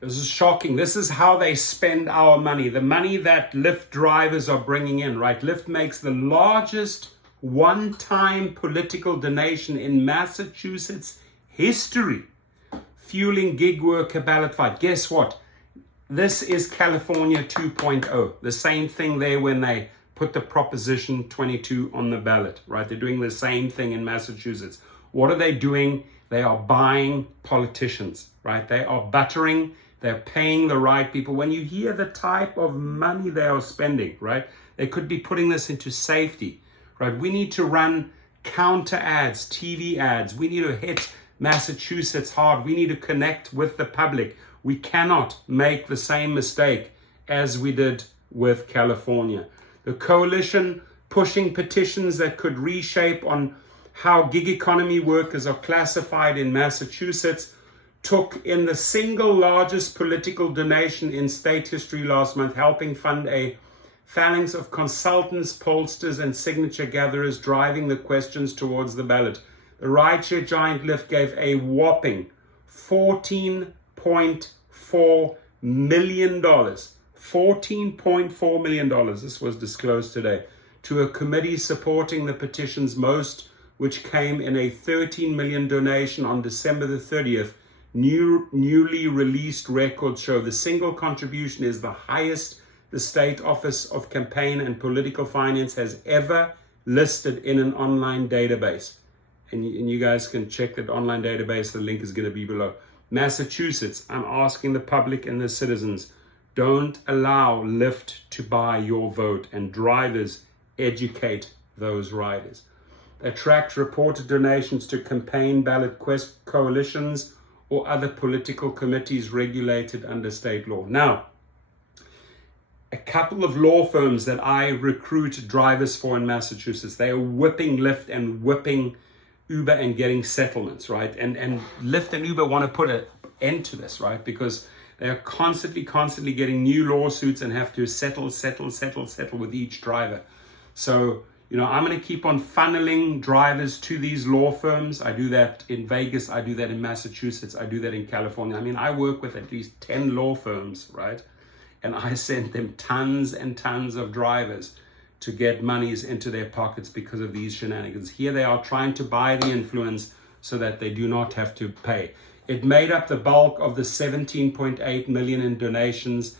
This is shocking. This is how they spend our money. The money that Lyft drivers are bringing in, right? Lyft makes the largest one-time political donation in Massachusetts history, fueling gig worker ballot fight. Guess what? This is California 2.0. The same thing there when they put the Proposition 22 on the ballot, right? They're doing the same thing in Massachusetts. What are they doing? They are buying politicians, right? They are buttering. They're paying the right people. When you hear the type of money they are spending, right? They could be putting this into safety, right? We need to run counter ads, TV ads. We need to hit Massachusetts hard. We need to connect with the public. We cannot make the same mistake as we did with California. The coalition pushing petitions that could reshape on how gig economy workers are classified in Massachusetts took in the single largest political donation in state history last month, helping fund a phalanx of consultants, pollsters, and signature gatherers driving the questions towards the ballot. The rideshare giant Lyft gave a whopping $14.4 million. $14.4 million, this was disclosed today, to a committee supporting the petitions most, which came in a $13 million donation on December the 30th. Newly released records show the single contribution is the highest the State Office of Campaign and Political Finance has ever listed in an online database. And you guys can check that online database. The link is going to be below. Massachusetts, I'm asking the public and the citizens, don't allow Lyft to buy your vote, and drivers educate those riders. They tracked reported donations to campaign ballot coalitions or other political committees regulated under state law. Now, a couple of law firms that I recruit drivers for in Massachusetts, they are whipping Lyft and whipping Uber and getting settlements, right? And Lyft and Uber want to put an end to this, right? Because they are constantly getting new lawsuits and have to settle with each driver. So, I'm going to keep on funneling drivers to these law firms. I do that in Vegas. I do that in Massachusetts. I do that in California. I mean, I work with at least 10 law firms, right? And I send them tons and tons of drivers to get monies into their pockets because of these shenanigans. Here they are trying to buy the influence so that they do not have to pay. It made up the bulk of the $17.8 million in donations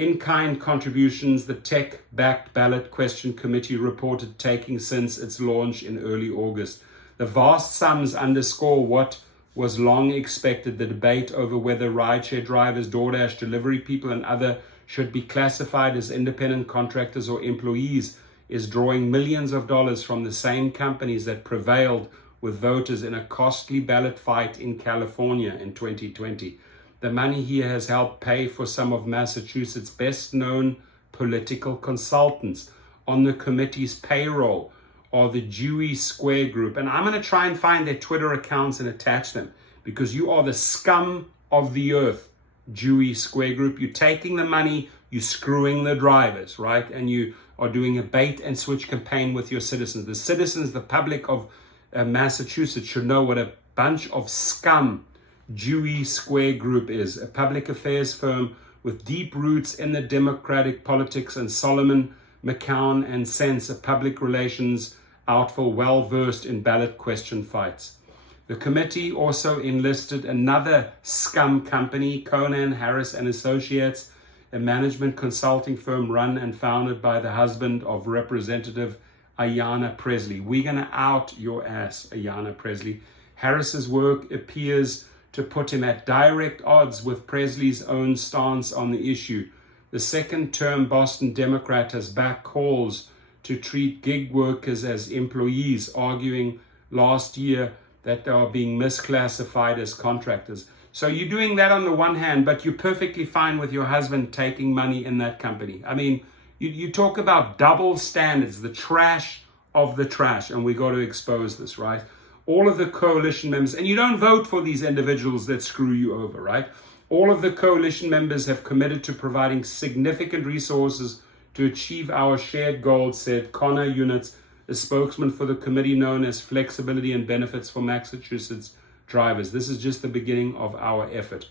in-kind contributions the tech-backed ballot question committee reported taking since its launch in early August. The vast sums underscore what was long expected, the debate over whether rideshare drivers, DoorDash delivery people, and other should be classified as independent contractors or employees is drawing millions of dollars from the same companies that prevailed with voters in a costly ballot fight in California in 2020. The money here has helped pay for some of Massachusetts' best-known political consultants. On the committee's payroll are the Dewey Square Group. And I'm going to try and find their Twitter accounts and attach them, because you are the scum of the earth, Dewey Square Group. You're taking the money, you're screwing the drivers, right? And you are doing a bait and switch campaign with your citizens. The citizens, the public of Massachusetts should know what a bunch of scum Dewey Square Group is, a public affairs firm with deep roots in the Democratic politics, and Solomon, McCown, and Sense, a public relations outfit well versed in ballot question fights. The committee also enlisted another scum company, Conan Harris and Associates, a management consulting firm run and founded by the husband of Representative Ayanna Pressley. We're going to out your ass, Ayanna Pressley. Harris's work appears to put him at direct odds with Presley's own stance on the issue. The second-term Boston Democrat has backed calls to treat gig workers as employees, arguing last year that they are being misclassified as contractors. So you're doing that on the one hand, but you're perfectly fine with your husband taking money in that company. I mean, you talk about double standards, the trash of the trash, and we got to expose this, right? All of the coalition members, and you don't vote for these individuals that screw you over, right? All of the coalition members have committed to providing significant resources to achieve our shared goals, said Connor Units, a spokesman for the committee known as Flexibility and Benefits for Massachusetts drivers. This is just the beginning of our effort.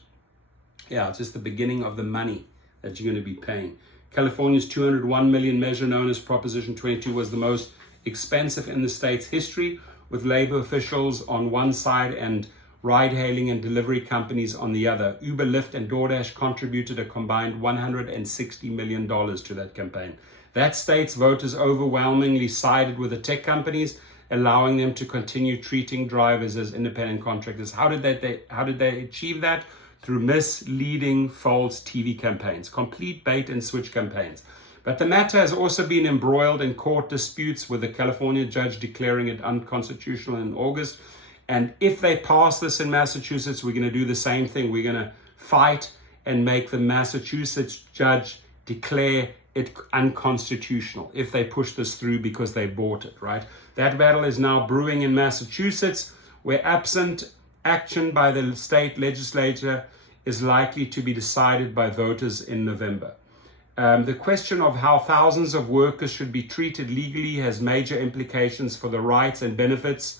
Yeah, it's just the beginning of the money that you're going to be paying. California's $201 million measure, known as Proposition 22, was the most expensive in the state's history, with labor officials on one side and ride-hailing and delivery companies on the other. Uber, Lyft, and DoorDash contributed a combined $160 million to that campaign. That state's voters overwhelmingly sided with the tech companies, allowing them to continue treating drivers as independent contractors. How did they achieve that? Through misleading false TV campaigns, complete bait and switch campaigns. But the matter has also been embroiled in court disputes, with the California judge declaring it unconstitutional in August. And if they pass this in Massachusetts, we're going to do the same thing. We're going to fight and make the Massachusetts judge declare it unconstitutional if they push this through, because they bought it, right? That battle is now brewing in Massachusetts, where absent action by the state legislature is likely to be decided by voters in November. The question of how thousands of workers should be treated legally has major implications for the rights and benefits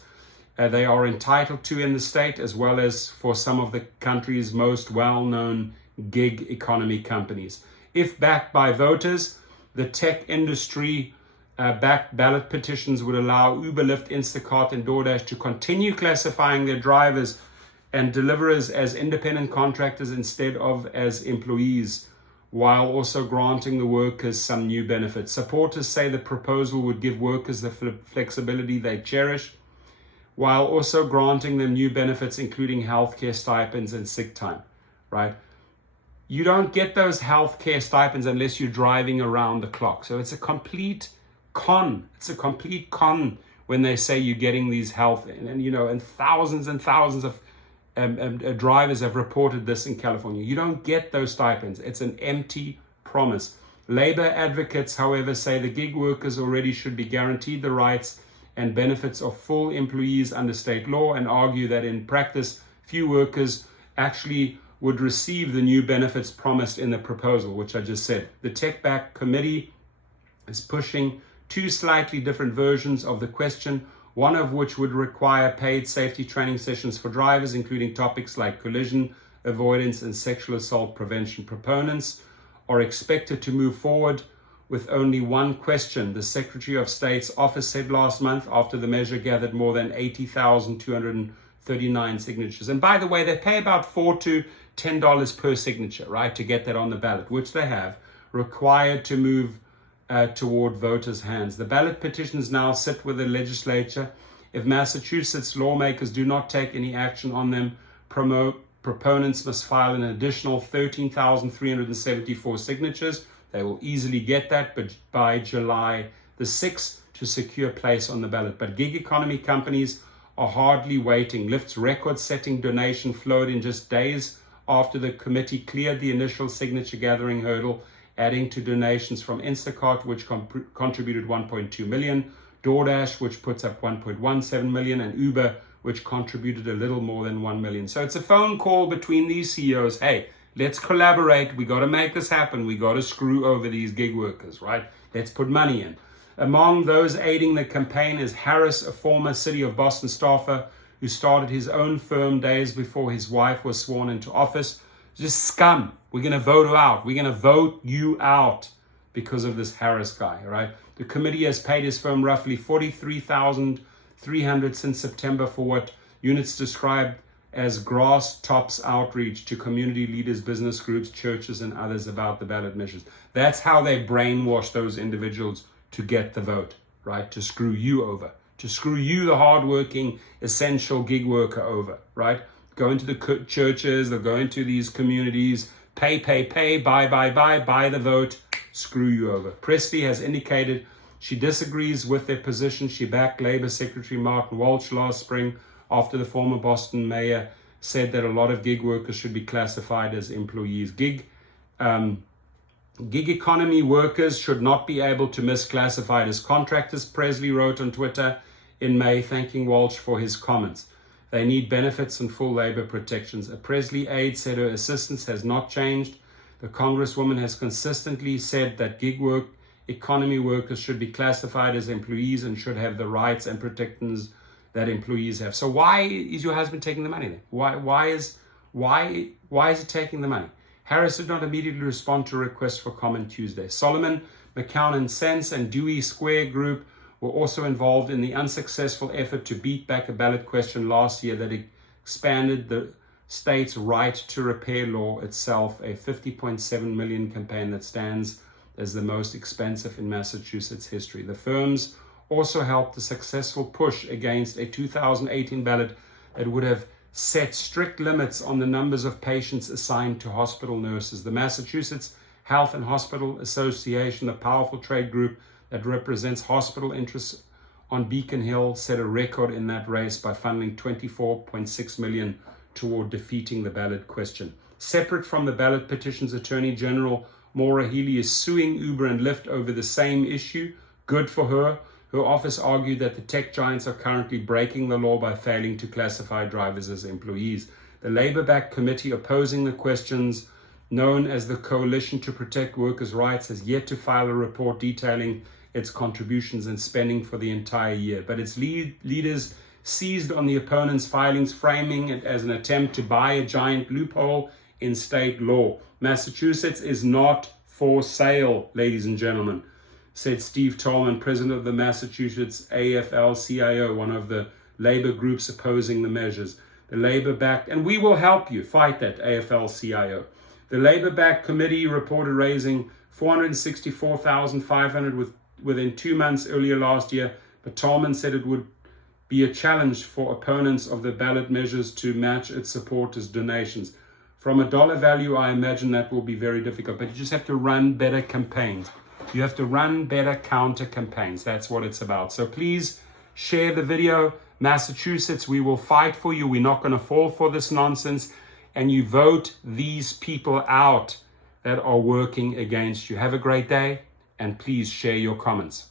they are entitled to in the state, as well as for some of the country's most well-known gig economy companies. If backed by voters, the tech industry backed ballot petitions would allow Uber, Lyft, Instacart, and DoorDash to continue classifying their drivers and deliverers as independent contractors instead of as employees, while also granting the workers some new benefits. Supporters say the proposal would give workers the flexibility they cherish, while also granting them new benefits, including healthcare stipends and sick time, right? You don't get those healthcare stipends unless you're driving around the clock. So it's a complete con. It's a complete con when they say you're getting these health, and thousands of drivers have reported this in California. You don't get those stipends. It's an empty promise. Labor advocates, however, say the gig workers already should be guaranteed the rights and benefits of full employees under state law, and argue that in practice, few workers actually would receive the new benefits promised in the proposal, which I just said. The tech-backed committee is pushing two slightly different versions of the question, one of which would require paid safety training sessions for drivers, including topics like collision avoidance and sexual assault prevention. Proponents are expected to move forward with only one question, the Secretary of State's office said last month, after the measure gathered more than 80,239 signatures. And by the way, they pay about $4 to $10 per signature, right, to get that on the ballot, which they have, required to move toward voters' hands. The ballot petitions now sit with the legislature. If Massachusetts lawmakers do not take any action on them, proponents must file an additional 13,374 signatures. They will easily get that, but by July the 6th to secure place on the ballot. But gig economy companies are hardly waiting. Lyft's record-setting donation flowed in just days after the committee cleared the initial signature gathering hurdle, adding to donations from Instacart, which contributed 1.2 million, DoorDash, which puts up 1.17 million, and Uber, which contributed a little more than 1 million. So it's a phone call between these CEOs. Hey, let's collaborate. We got to make this happen. We got to screw over these gig workers, right? Let's put money in. Among those aiding the campaign is Harris, a former City of Boston staffer who started his own firm days before his wife was sworn into office. Just scum. We're going to vote her out. We're going to vote you out because of this Harris guy, right? The committee has paid his firm roughly $43,300 since September for what units described as grass tops outreach to community leaders, business groups, churches, and others about the ballot measures. That's how they brainwash those individuals to get the vote, right? To screw you over, to screw you, the hardworking, essential gig worker, over, right? Go into the churches, they'll go into these communities, pay, buy the vote, screw you over. Presley has indicated she disagrees with their position. She backed Labor Secretary Martin Walsh last spring after the former Boston mayor said that a lot of gig workers should be classified as employees. Gig economy workers should not be able to misclassified as contractors, Presley wrote on Twitter in May, thanking Walsh for his comments. They need benefits and full labor protections. A Presley aide said her assistance has not changed. The Congresswoman has consistently said that economy workers should be classified as employees and should have the rights and protections that employees have. So why is your husband taking the money then? Why is he taking the money? Harris did not immediately respond to a request for comment Tuesday. Solomon, McCown & Sense, and Dewey Square Group were also involved in the unsuccessful effort to beat back a ballot question last year that expanded the state's right to repair law itself, a $50.7 million campaign that stands as the most expensive in Massachusetts history. The firms also helped the successful push against a 2018 ballot that would have set strict limits on the numbers of patients assigned to hospital nurses. The Massachusetts Health and Hospital Association, a powerful trade group that represents hospital interests on Beacon Hill, set a record in that race by funding $24.6 million toward defeating the ballot question. Separate from the ballot petitions, Attorney General Maura Healey is suing Uber and Lyft over the same issue. Good for her. Her office argued that the tech giants are currently breaking the law by failing to classify drivers as employees. The Labour-backed committee opposing the questions, known as the Coalition to Protect Workers' Rights, has yet to file a report detailing its contributions and spending for the entire year. But its leaders seized on the opponents' filings, framing it as an attempt to buy a giant loophole in state law. Massachusetts is not for sale, ladies and gentlemen, said Steve Tolman, president of the Massachusetts AFL-CIO, one of the labor groups opposing the measures. The Labor-backed, and we will help you fight that AFL-CIO. The Labor-backed committee reported raising $464,500 within 2 months earlier last year, but Tolman said it would be a challenge for opponents of the ballot measures to match its supporters' donations. From a dollar value, I imagine that will be very difficult, but you just have to run better campaigns. You have to run better counter campaigns. That's what it's about. So please share the video. Massachusetts, we will fight for you. We're not going to fall for this nonsense. And you vote these people out that are working against you. Have a great day, and please share your comments.